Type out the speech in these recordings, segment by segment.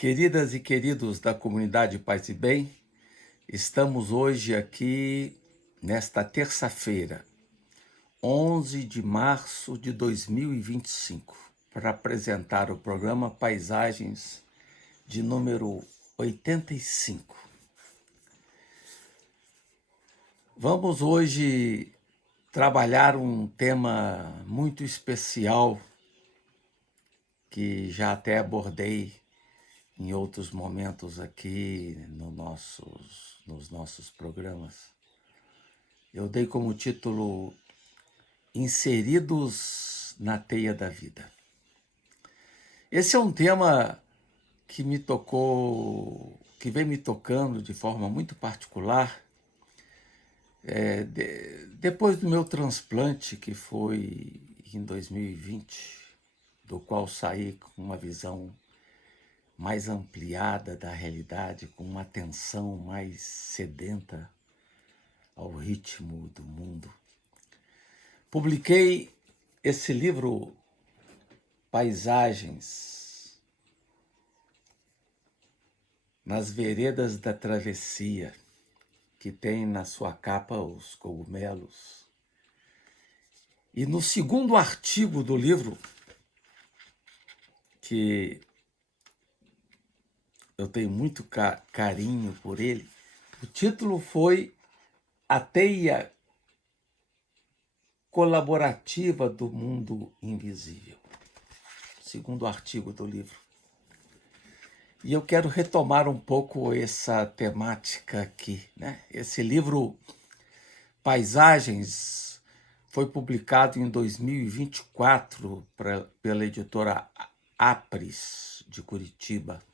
Queridas e queridos da comunidade Paz e Bem, estamos hoje aqui nesta terça-feira, 11 de março de 2025, para apresentar o programa Paisagens de número 85. Vamos hoje trabalhar um tema muito especial que já até abordei em outros momentos aqui nos nossos programas. Eu dei como título Inseridos na Teia da Vida. Esse é um tema que me tocou, que vem me tocando de forma muito particular, depois do meu transplante, que foi em 2020, do qual saí com uma visão mais ampliada da realidade, com uma atenção mais sedenta ao ritmo do mundo. Publiquei esse livro, Paisagens, nas veredas da travessia, que tem na sua capa os cogumelos. E no segundo artigo do livro, que eu tenho muito carinho por ele, o título foi A Teia Colaborativa do Mundo Invisível, segundo artigo do livro. E eu quero retomar um pouco essa temática aqui, né? Esse livro, Paisagens, foi publicado em 2024 pela editora Apres, de Curitiba.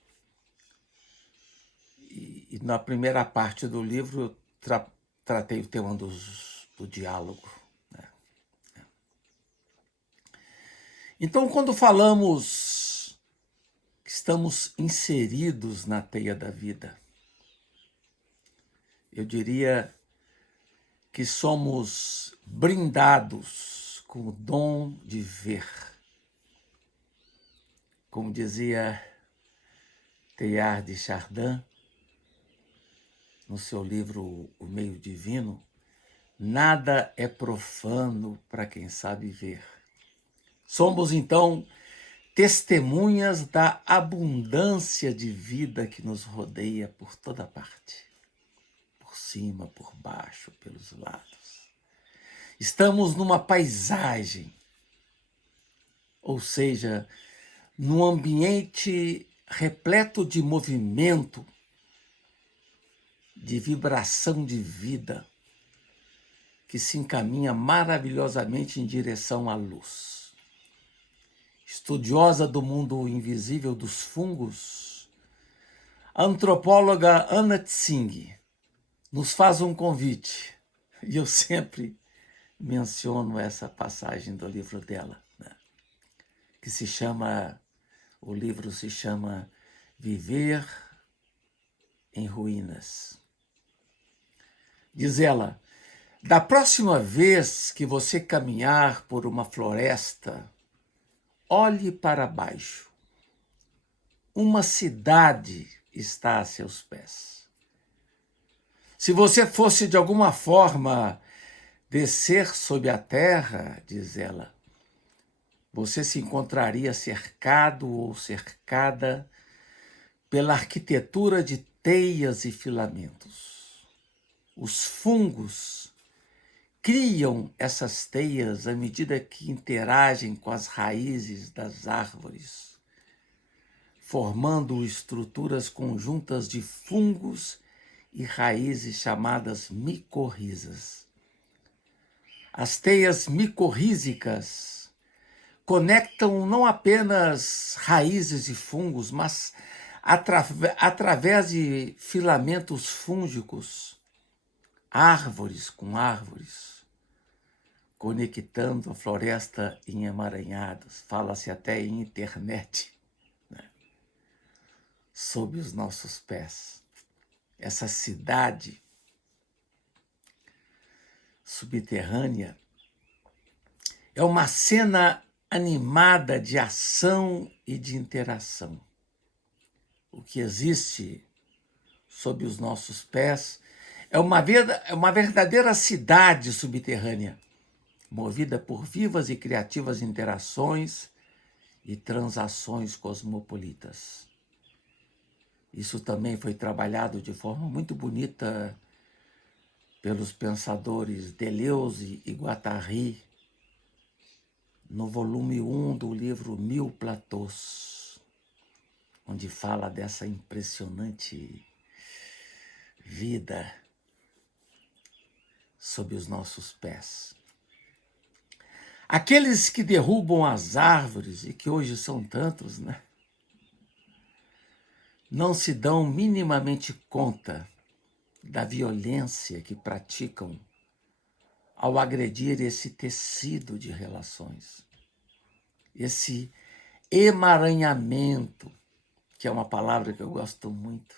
E na primeira parte do livro eu tratei o tema do diálogo. Então, quando falamos que estamos inseridos na teia da vida, eu diria que somos brindados com o dom de ver. Como dizia Teilhard de Chardin, no seu livro O Meio Divino, nada é profano para quem sabe ver. Somos, então, testemunhas da abundância de vida que nos rodeia por toda parte, por cima, por baixo, pelos lados. Estamos numa paisagem, ou seja, num ambiente repleto de movimento, de vibração de vida, que se encaminha maravilhosamente em direção à luz. Estudiosa do mundo invisível dos fungos, a antropóloga Anna Tsing nos faz um convite, e eu sempre menciono essa passagem do livro dela, né? O livro se chama Viver em Ruínas. Diz ela: da próxima vez que você caminhar por uma floresta, olhe para baixo. Uma cidade está a seus pés. Se você fosse de alguma forma descer sob a terra, diz ela, você se encontraria cercado ou cercada pela arquitetura de teias e filamentos. Os fungos criam essas teias à medida que interagem com as raízes das árvores, formando estruturas conjuntas de fungos e raízes chamadas micorrizas. As teias micorrízicas conectam não apenas raízes de fungos, mas através de filamentos fúngicos, árvores com árvores, conectando a floresta em emaranhados. Fala-se até em internet, né? Sob os nossos pés. Essa cidade subterrânea é uma cena animada de ação e de interação. o que existe sob os nossos pés é uma verdadeira cidade subterrânea, movida por vivas e criativas interações e transações cosmopolitas. Isso também foi trabalhado de forma muito bonita pelos pensadores Deleuze e Guattari no volume 1 do livro Mil Platôs, onde fala dessa impressionante vida sob os nossos pés. Aqueles que derrubam as árvores, e que hoje são tantos, né? Não se dão minimamente conta da violência que praticam ao agredir esse tecido de relações, esse emaranhamento, que é uma palavra que eu gosto muito.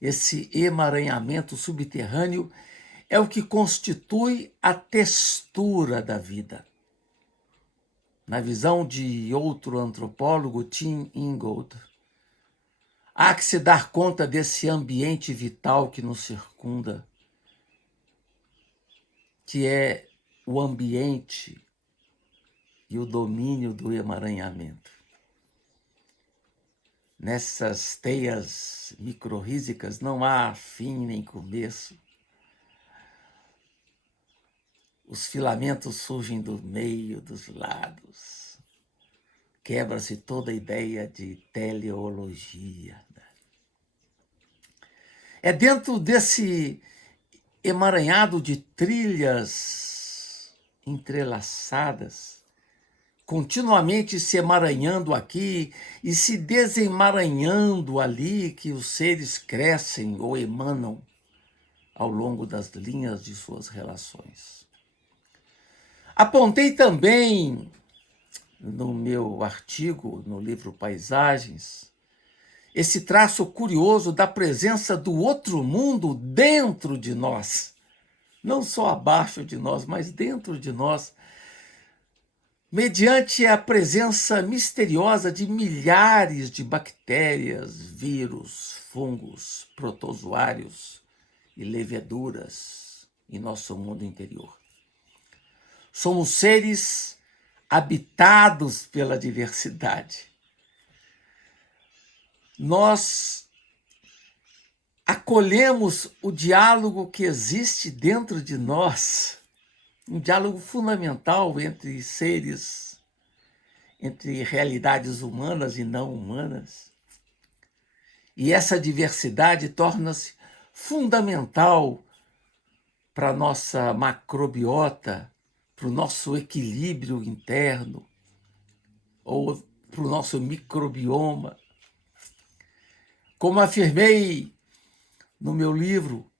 Esse emaranhamento subterrâneo é o que constitui a textura da vida. Na visão de outro antropólogo, Tim Ingold, há que se dar conta desse ambiente vital que nos circunda, que é o ambiente e o domínio do emaranhamento. Nessas teias microrrízicas não há fim nem começo. Os filamentos surgem do meio, dos lados. Quebra-se toda a ideia de teleologia. É dentro desse emaranhado de trilhas entrelaçadas, continuamente se emaranhando aqui e se desemaranhando ali, que os seres crescem ou emanam ao longo das linhas de suas relações. Apontei também no meu artigo, no livro Paisagens, esse traço curioso da presença do outro mundo dentro de nós, não só abaixo de nós, mas dentro de nós, mediante a presença misteriosa de milhares de bactérias, vírus, fungos, protozoários e leveduras em nosso mundo interior. Somos seres habitados pela diversidade. Nós acolhemos o diálogo que existe dentro de nós, um diálogo fundamental entre seres, entre realidades humanas e não humanas. E essa diversidade torna-se fundamental para a nossa macrobiota, para o nosso equilíbrio interno, ou para o nosso microbioma. Como afirmei no meu livro,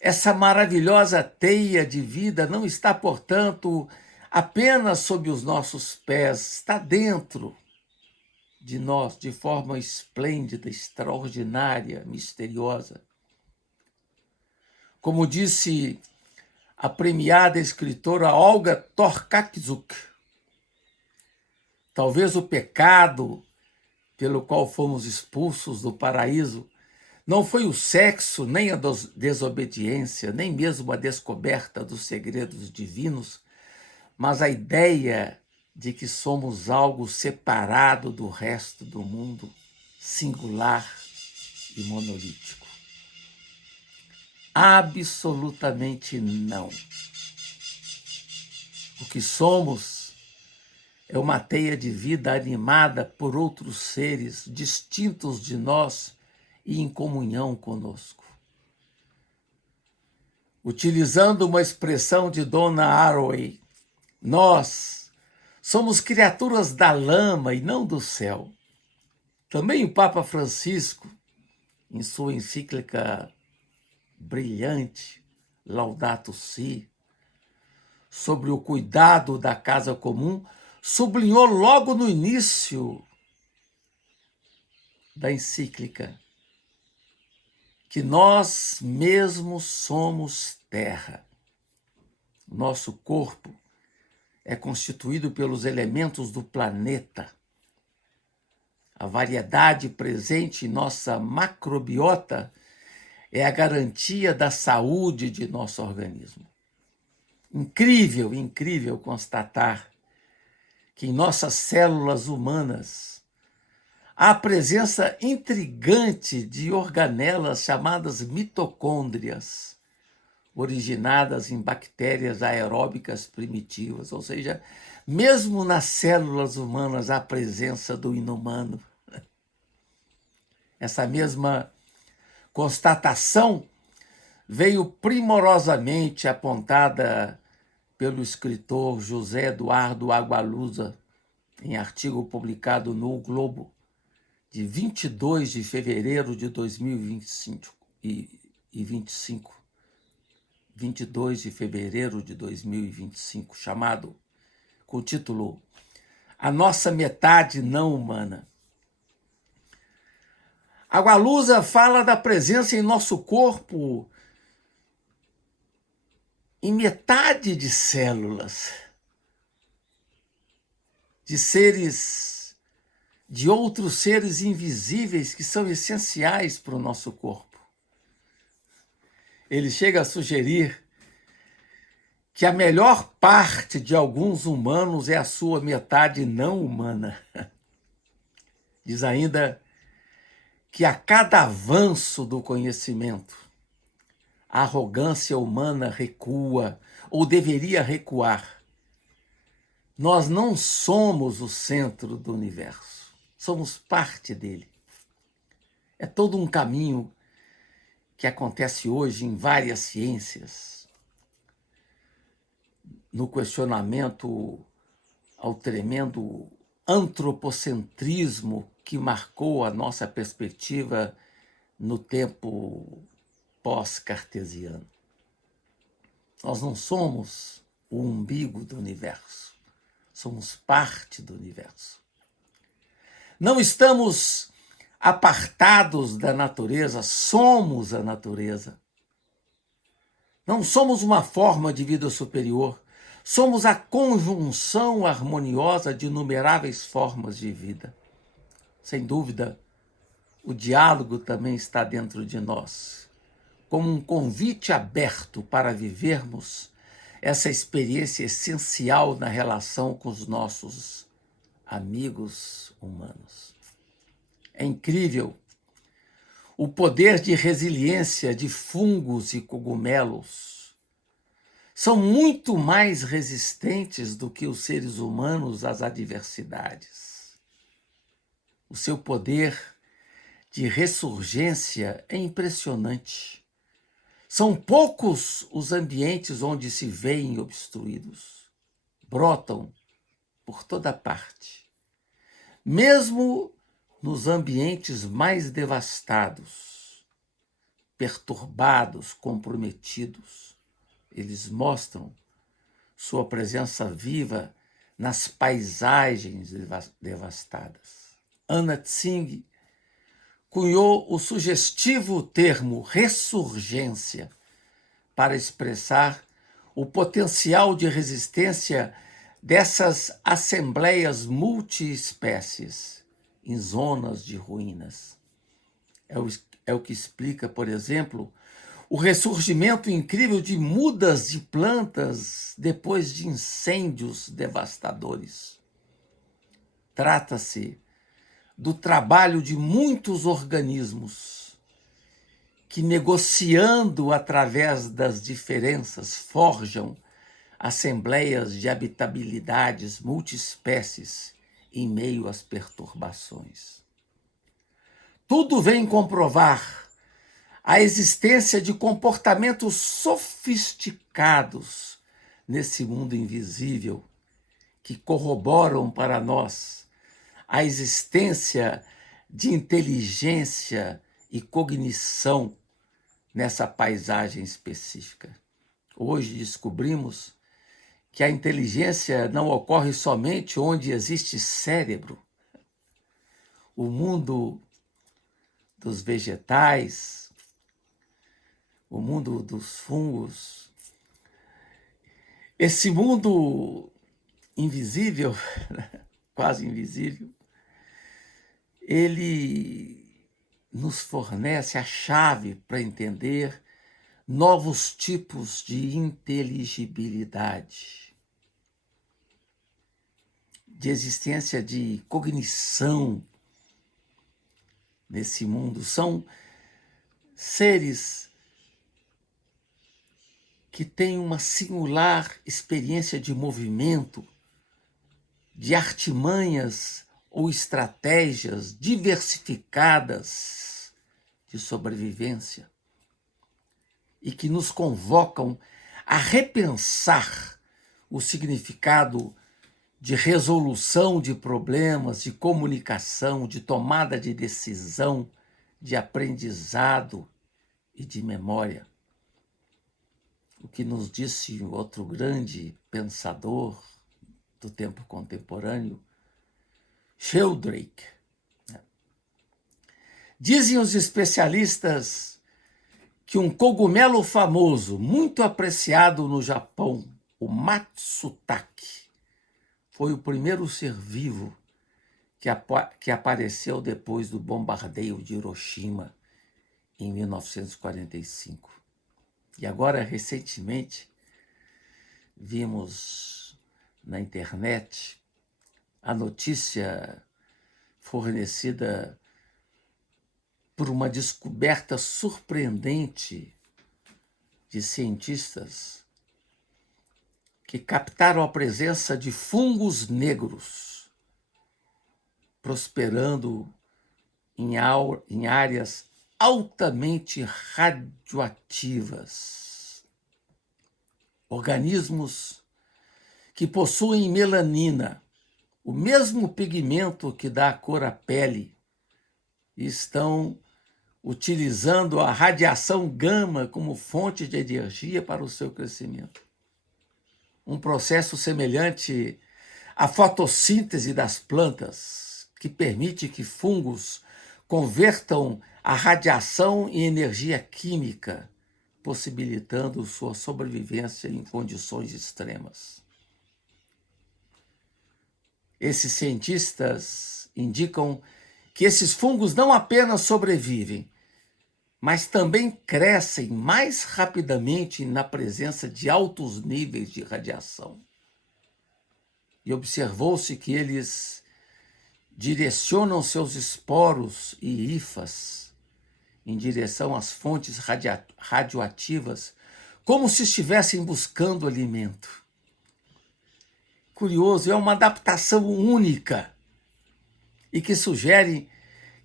essa maravilhosa teia de vida não está, portanto, apenas sob os nossos pés, está dentro de nós, de forma esplêndida, extraordinária, misteriosa. Como disse a premiada escritora Olga Tokarczuk, talvez o pecado pelo qual fomos expulsos do paraíso não foi o sexo, nem a desobediência, nem mesmo a descoberta dos segredos divinos, mas a ideia de que somos algo separado do resto do mundo, singular e monolítico. Absolutamente não. O que somos é uma teia de vida animada por outros seres distintos de nós e em comunhão conosco. Utilizando uma expressão de Donna Haraway, nós somos criaturas da lama e não do céu. Também o Papa Francisco, em sua encíclica brilhante, Laudato Si, sobre o cuidado da casa comum, sublinhou logo no início da encíclica que nós mesmos somos terra. Nosso corpo é constituído pelos elementos do planeta. a variedade presente em nossa macrobiota é a garantia da saúde de nosso organismo. Incrível, incrível constatar que em nossas células humanas há a presença intrigante de organelas chamadas mitocôndrias, originadas em bactérias aeróbicas primitivas, ou seja, mesmo nas células humanas há a presença do inumano. Essa mesma constatação veio primorosamente apontada pelo escritor José Eduardo Agualusa, em artigo publicado no O Globo, de 22 de fevereiro de 2025, 22 de fevereiro de 2025, chamado, com o título A Nossa Metade Não Humana. Agualusa fala da presença em nosso corpo em metade de células, de seres, de outros seres invisíveis que são essenciais para o nosso corpo. Ele chega a sugerir que a melhor parte de alguns humanos é a sua metade não humana. Diz ainda que a cada avanço do conhecimento, a arrogância humana recua, ou deveria recuar. Nós não somos o centro do universo, somos parte dele. É todo um caminho que acontece hoje em várias ciências, no questionamento ao tremendo antropocentrismo que marcou a nossa perspectiva no tempo pós-cartesiano. Nós não somos o umbigo do universo, somos parte do universo. Não estamos apartados da natureza, somos a natureza. Não somos uma forma de vida superior, somos a conjunção harmoniosa de inumeráveis formas de vida. Sem dúvida, o diálogo também está dentro de nós, como um convite aberto para vivermos essa experiência essencial na relação com os nossos amigos humanos. É incrível o poder de resiliência de fungos e cogumelos. São muito mais resistentes do que os seres humanos às adversidades. O seu poder de ressurgência é impressionante. São poucos os ambientes onde se veem obstruídos. Brotam por toda parte. Mesmo nos ambientes mais devastados, perturbados, comprometidos, eles mostram sua presença viva nas paisagens devastadas. Anna Tsing cunhou o sugestivo termo ressurgência para expressar o potencial de resistência dessas assembleias multiespécies em zonas de ruínas. É o que explica, por exemplo, o ressurgimento incrível de mudas de plantas depois de incêndios devastadores. Trata-se do trabalho de muitos organismos que, negociando através das diferenças, forjam assembleias de habitabilidades multiespécies em meio às perturbações. Tudo vem comprovar a existência de comportamentos sofisticados nesse mundo invisível que corroboram para nós a existência de inteligência e cognição nessa paisagem específica. Hoje descobrimos que a inteligência não ocorre somente onde existe cérebro. O mundo dos vegetais, o mundo dos fungos, esse mundo invisível, quase invisível, ele nos fornece a chave para entender novos tipos de inteligibilidade, de existência de cognição nesse mundo. São seres que têm uma singular experiência de movimento, de artimanhas ou estratégias diversificadas de sobrevivência e que nos convocam a repensar o significado de resolução de problemas, de comunicação, de tomada de decisão, de aprendizado e de memória. O que nos disse outro grande pensador do tempo contemporâneo, Sheldrake. Dizem os especialistas que um cogumelo famoso, muito apreciado no Japão, o matsutake, foi o primeiro ser vivo que apareceu depois do bombardeio de Hiroshima em 1945. E agora, recentemente, vimos na internet a notícia fornecida por uma descoberta surpreendente de cientistas que captaram a presença de fungos negros prosperando em áreas altamente radioativas. Organismos que possuem melanina, o mesmo pigmento que dá a cor à pele, e estão utilizando a radiação gama como fonte de energia para o seu crescimento. Um processo semelhante à fotossíntese das plantas, que permite que fungos convertam a radiação em energia química, possibilitando sua sobrevivência em condições extremas. Esses cientistas indicam que esses fungos não apenas sobrevivem, mas também crescem mais rapidamente na presença de altos níveis de radiação. E observou-se que eles direcionam seus esporos e hifas em direção às fontes radioativas, como se estivessem buscando alimento. Curioso, é uma adaptação única e que sugere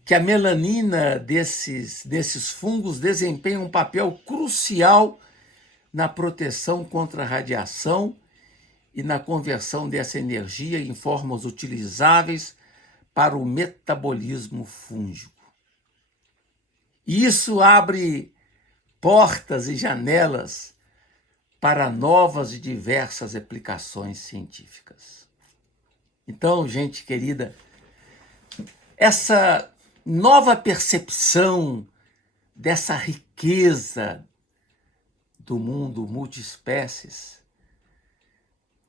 que a melanina desses fungos desempenha um papel crucial na proteção contra a radiação e na conversão dessa energia em formas utilizáveis para o metabolismo fúngico. E isso abre portas e janelas para novas e diversas aplicações científicas. Então, gente querida, essa nova percepção dessa riqueza do mundo multiespécies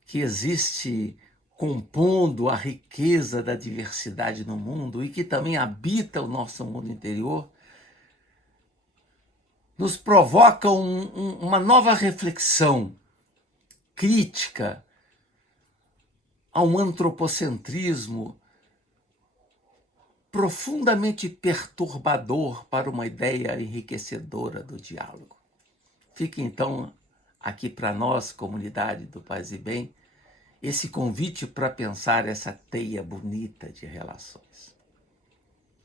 que existe compondo a riqueza da diversidade no mundo e que também habita o nosso mundo interior, nos provoca uma nova reflexão crítica a um antropocentrismo profundamente perturbador para uma ideia enriquecedora do diálogo. Fica então aqui para nós, comunidade do Paz e Bem, esse convite para pensar essa teia bonita de relações.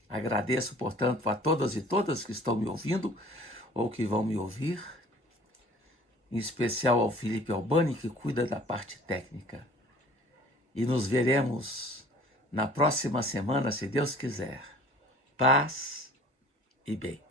Agradeço, portanto, a todas e todas que estão me ouvindo ou que vão me ouvir, em especial ao Felipe Albani, que cuida da parte técnica. E nos veremos na próxima semana, se Deus quiser. Paz e bem.